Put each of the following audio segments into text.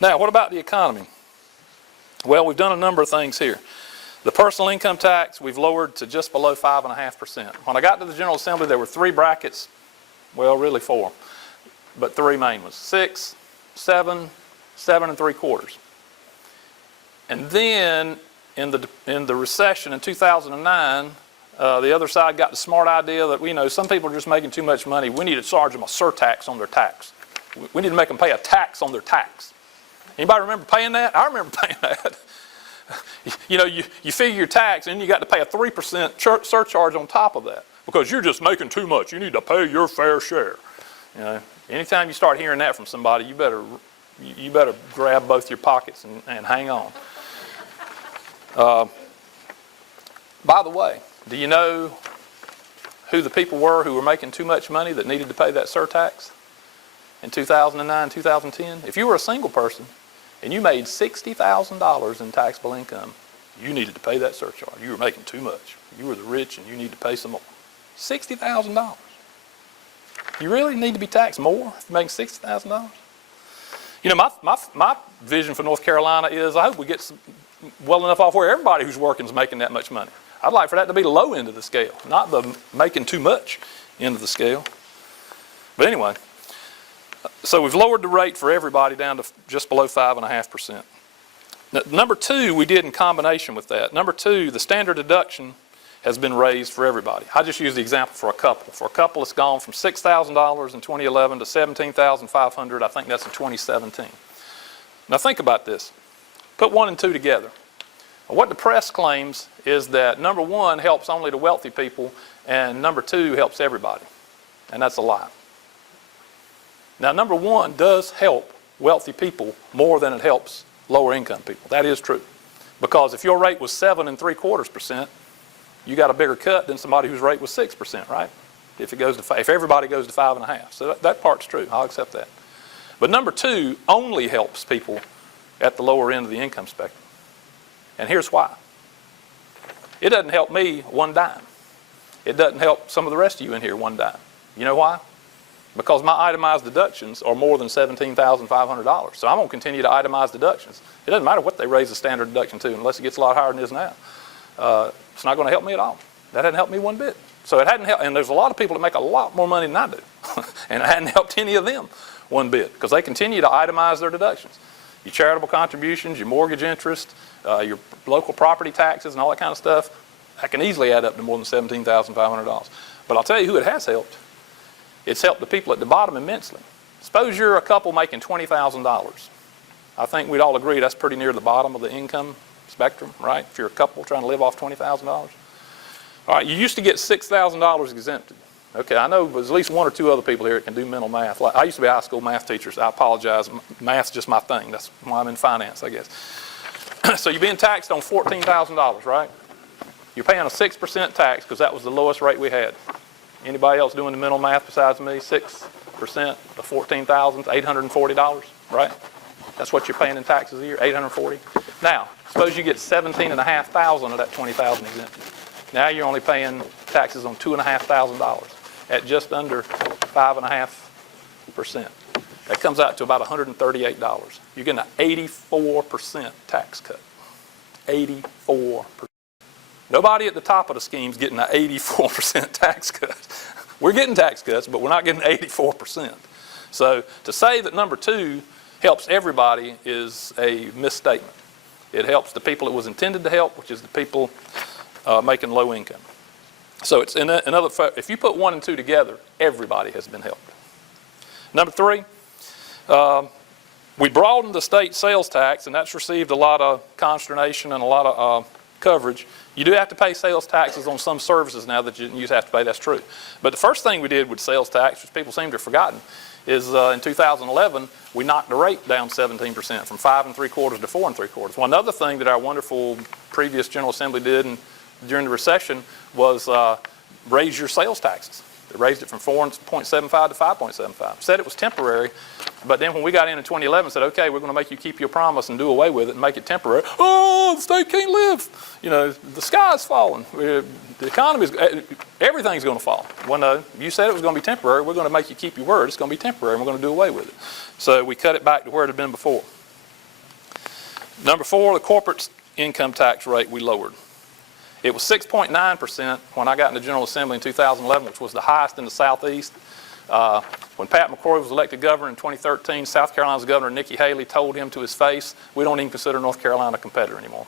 Now, what about the economy? Well, we've done a number of things here. The personal income tax, we've lowered to just below 5.5%. When I got to the General Assembly, there were 3 brackets, well, really 4, but 3 main ones: 6, 7, 7 3/4. And then in the recession in 2009, the other side got the smart idea that some people are just making too much money. We need to charge them a surtax on their tax. We need to make them pay a tax on their tax. Anybody remember paying that? I remember paying that. You figure your tax and you got to pay a 3% surcharge on top of that because you're just making too much. You need to pay your fair share. Anytime you start hearing that from somebody, you better grab both your pockets and hang on. By the way, do you know who the people were who were making too much money that needed to pay that surtax in 2009, 2010? If you were a single person and you made $60,000 in taxable income, you needed to pay that surcharge. You were making too much. You were the rich and you need to pay some more. $60,000. You really need to be taxed more if you're making $60,000? My vision for North Carolina is I hope we get well enough off where everybody who's working is making that much money. I'd like for that to be the low end of the scale, not the making too much end of the scale. But anyway, so we've lowered the rate for everybody down to just below 5.5%. Now, number 2, we did in combination with that. Number 2, the standard deduction has been raised for everybody. I just used the example for a couple. For a couple, it's gone from $6,000 in 2011 to $17,500. I think that's in 2017. Now think about this. Put 1 and 2 together. What the press claims is that number 1 helps only the wealthy people and number 2 helps everybody. And that's a lie. Now number 1 does help wealthy people more than it helps lower income people. That is true. Because if your rate was 7 3/4%, you got a bigger cut than somebody whose rate was 6%, right? If everybody goes to 5.5%. So that part's true. I'll accept that. But number 2 only helps people at the lower end of the income spectrum. And here's why. It doesn't help me 1 dime. It doesn't help some of the rest of you in here 1 dime. You know why? Because my itemized deductions are more than $17,500. So I'm going to continue to itemize deductions. It doesn't matter what they raise the standard deduction to unless it gets a lot higher than it is now. It's not going to help me at all. That hadn't helped me 1 bit. So it hadn't helped. And there's a lot of people that make a lot more money than I do. And it hadn't helped any of them 1 bit because they continue to itemize their deductions. Your charitable contributions, your mortgage interest, your local property taxes and all that kind of stuff, that can easily add up to more than $17,500. But I'll tell you who it has helped. It's helped the people at the bottom immensely. Suppose you're a couple making $20,000. I think we'd all agree that's pretty near the bottom of the income spectrum, right? If you're a couple trying to live off $20,000. All right, you used to get $6,000 exempted. Okay, I know there's at least 1 or 2 other people here that can do mental math. I used to be a high school math teacher, so I apologize. Math's just my thing. That's why I'm in finance, I guess. So you're being taxed on $14,000, right? You're paying a 6% tax because that was the lowest rate we had. Anybody else doing the mental math besides me? 6% of $14,000 is $840, right? That's what you're paying in taxes a year, $840. Now, suppose you get $17,500 of that $20,000 exempted. Now you're only paying taxes on $2,500 at just under 5.5%. That comes out to about $138. You're getting an 84% tax cut. 84%. Nobody at the top of the scheme is getting an 84% tax cut. We're getting tax cuts, but we're not getting 84%. So to say that number 2 helps everybody is a misstatement. It helps the people it was intended to help, which is the people making low income. So it's if you put 1 and 2 together, everybody has been helped. Number 3, we broadened the state sales tax, and that's received a lot of consternation and a lot of coverage. You do have to pay sales taxes on some services now that you didn't used to have to pay. That's true. But the first thing we did with sales tax, which people seem to have forgotten, is in 2011 we knocked the rate down 17% from 5 3/4 to 4 3/4. One other thing that our wonderful previous General Assembly did during the recession was raise your sales taxes. They raised it from 4.75 to 5.75. Said it was temporary, but then when we got in 2011, said, okay, we're going to make you keep your promise and do away with it and make it temporary. Oh, the state can't live. You know, the sky's falling. The economy's, everything's going to fall. Well, no, you said it was going to be temporary. We're going to make you keep your word. It's going to be temporary, and we're going to do away with it. So we cut it back to where it had been before. Number 4, the corporate income tax rate we lowered. It was 6.9% when I got in the General Assembly in 2011, which was the highest in the Southeast. When Pat McCrory was elected governor in 2013, South Carolina's Governor Nikki Haley told him to his face, we don't even consider North Carolina a competitor anymore.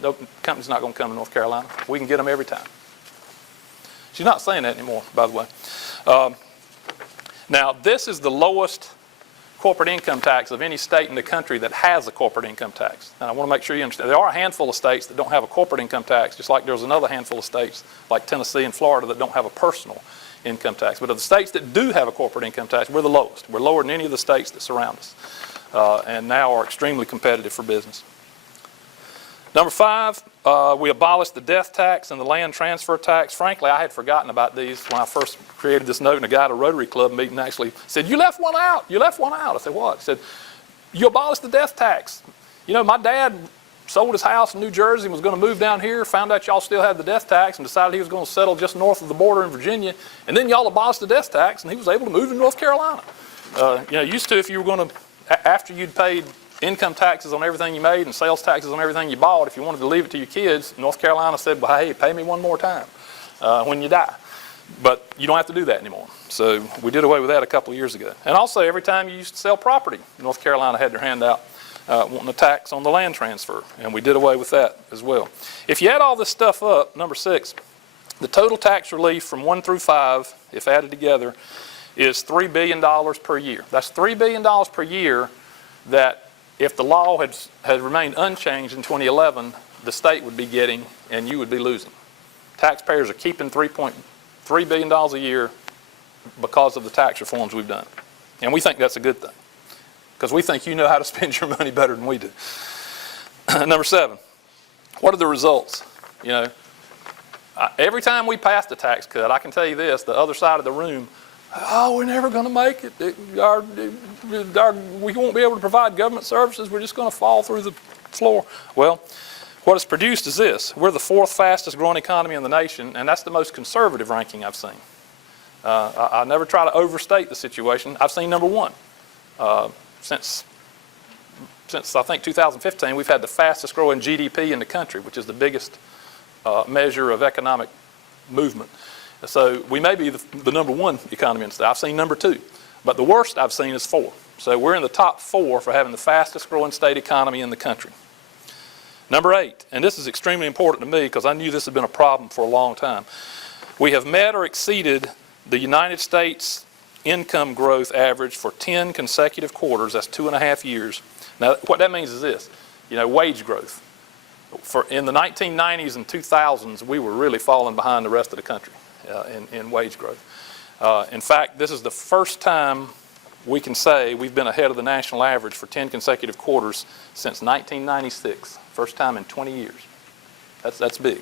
No company's not going to come to North Carolina. We can get them every time. She's not saying that anymore, by the way. Now, this is the lowest corporate income tax of any state in the country that has a corporate income tax. And I want to make sure you understand. There are a handful of states that don't have a corporate income tax, just like there's another handful of states like Tennessee and Florida that don't have a personal income tax. But of the states that do have a corporate income tax, we're the lowest. We're lower than any of the states that surround us, and now are extremely competitive for business. Number 5, we abolished the death tax and the land transfer tax. Frankly, I had forgotten about these when I first created this note, and a guy at a Rotary Club meeting actually said, you left one out, you left one out. I said, what? He said, you abolished the death tax. You know, my dad sold his house in New Jersey and was going to move down here, found out y'all still had the death tax and decided he was going to settle just north of the border in Virginia, and then y'all abolished the death tax and he was able to move to North Carolina. You know, used to, if you were going to, after you'd paid income taxes on everything you made and sales taxes on everything you bought, if you wanted to leave it to your kids, North Carolina said, well, hey, pay me one more time when you die. But you don't have to do that anymore. So we did away with that a couple of years ago. And also, every time you used to sell property, North Carolina had their hand out wanting a tax on the land transfer, and we did away with that as well. If you add all this stuff up, number 6, the total tax relief from 1 through 5, if added together, is $3 billion per year. That's $3 billion per year that if the law had remained unchanged in 2011, the state would be getting and you would be losing. Taxpayers are keeping $3.3 billion a year because of the tax reforms we've done. And we think that's a good thing, because we think you know how to spend your money better than we do. Number 7, what are the results? You know, every time we passed a tax cut, I can tell you this, the other side of the room, oh, we're never going to make it. We won't be able to provide government services. We're just going to fall through the floor. Well, what it's produced is this. We're the 4th fastest growing economy in the nation, and that's the most conservative ranking I've seen. I never try to overstate the situation. I've seen number 1. Since I think 2015, we've had the fastest growing GDP in the country, which is the biggest measure of economic movement. So we may be the number 1 economy in the state. I've seen number 2, but the worst I've seen is 4. So we're in the top 4 for having the fastest growing state economy in the country. Number 8, and this is extremely important to me because I knew this had been a problem for a long time. We have met or exceeded the United States income growth average for 10 consecutive quarters. That's 2.5 years. Now, what that means is this, you know, wage growth. In the 1990s and 2000s, we were really falling behind the rest of the country in wage growth. In fact, this is the first time we can say we've been ahead of the national average for 10 consecutive quarters since 1996. First time in 20 years. That's big.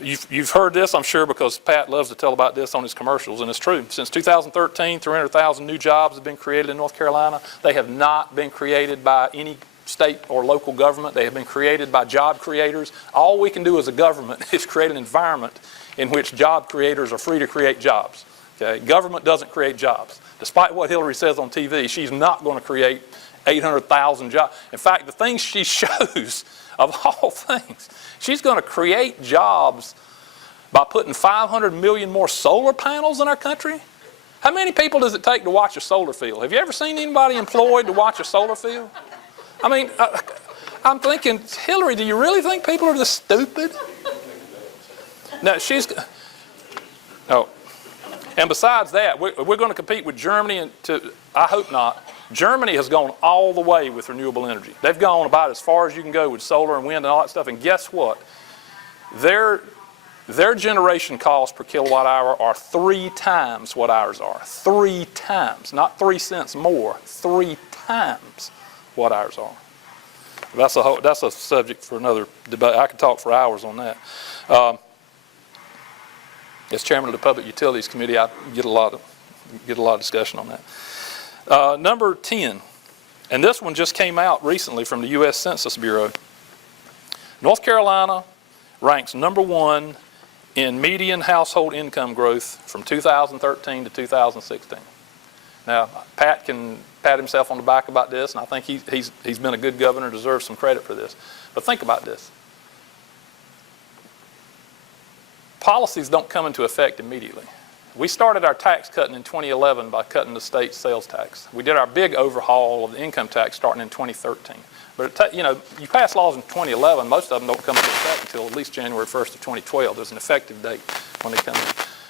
You've heard this, I'm sure, because Pat loves to tell about this on his commercials, and it's true. Since 2013, 300,000 new jobs have been created in North Carolina. They have not been created by any state or local government. They have been created by job creators. All we can do as a government is create an environment in which job creators are free to create jobs. Okay? Government doesn't create jobs. Despite what Hillary says on TV, she's not going to create 800,000 jobs. In fact, the things she shows, of all things, she's going to create jobs by putting 500 million more solar panels in our country. How many people does it take to watch a solar field? Have you ever seen anybody employed to watch a solar field? I mean, I'm thinking, Hillary, do you really think people are this stupid? No, oh. And besides that, we're going to compete with Germany, I hope not. Germany has gone all the way with renewable energy. They've gone about as far as you can go with solar and wind and all that stuff. And guess what? Their generation costs per kilowatt hour are 3 times what ours are. 3 times, not 3 cents more. 3 times what ours are. That's a subject for another debate. I could talk for hours on that. As chairman of the Public Utilities Committee, I get a lot of discussion on that. Number 10, and this one just came out recently from the U.S. Census Bureau. North Carolina ranks number 1 in median household income growth from 2013 to 2016. Now, Pat can pat himself on the back about this, and I think he's been a good governor, deserves some credit for this. But think about this. Policies don't come into effect immediately. We started our tax cutting in 2011 by cutting the state sales tax. We did our big overhaul of the income tax starting in 2013. But you pass laws in 2011, most of them don't come into effect until at least January 1st of 2012. There's an effective date when they come in.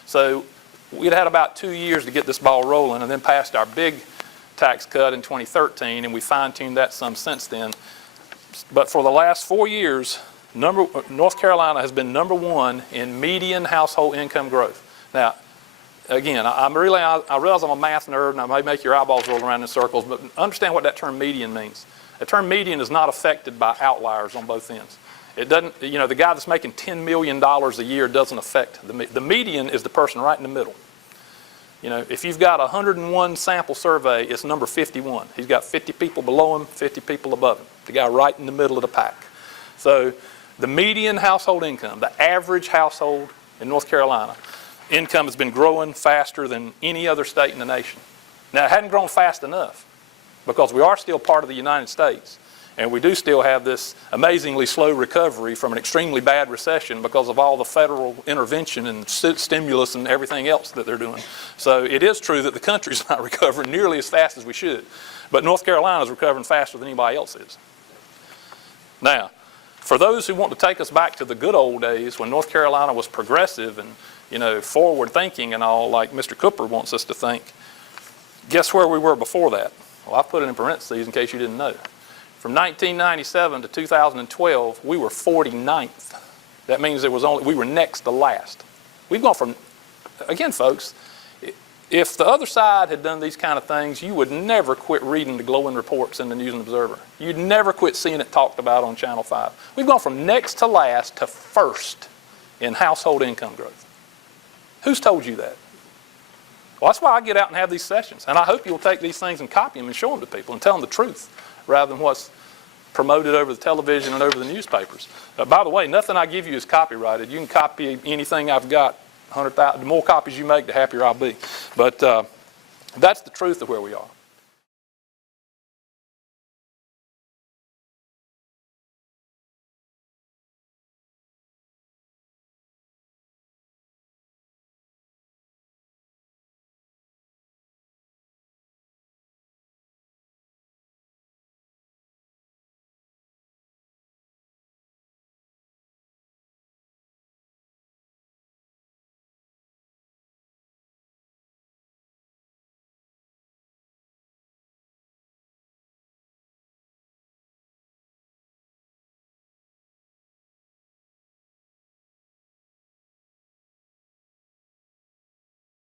So we'd had about 2 years to get this ball rolling, and then passed our big tax cut in 2013, and we fine-tuned that some since then. But for the last 4 years, North Carolina has been #1 in median household income growth. Now, again, I realize I'm a math nerd, and I may make your eyeballs roll around in circles, but understand what that term median means. The term median is not affected by outliers on both ends. It doesn't, the guy that's making $10 million a year doesn't affect the median is the person right in the middle. If you've got a 101 sample survey, it's number 51. He's got 50 people below him, 50 people above him. The guy right in the middle of the pack. So the median household income, the average household in North Carolina, income has been growing faster than any other state in the nation. Now, it hadn't grown fast enough because we are still part of the United States, and we do still have this amazingly slow recovery from an extremely bad recession because of all the federal intervention and stimulus and everything else that they're doing. So it is true that the country's not recovering nearly as fast as we should, but North Carolina is recovering faster than anybody else is. Now, for those who want to take us back to the good old days when North Carolina was progressive and forward thinking and all, like Mr. Cooper wants us to think, guess where we were before that? Well, I put it in parentheses in case you didn't know. From 1997 to 2012, we were 49th. That means we were next to last. We've gone from, again, folks, if the other side had done these kind of things, you would never quit reading the glowing reports in the News and Observer. You'd never quit seeing it talked about on Channel 5. We've gone from next to last to first in household income growth. Who's told you that? Well, that's why I get out and have these sessions. And I hope you'll take these things and copy them and show them to people and tell them the truth rather than what's promoted over the television and over the newspapers. By the way, nothing I give you is copyrighted. You can copy anything I've got. 100,000. The more copies you make, the happier I'll be. But that's the truth of where we are.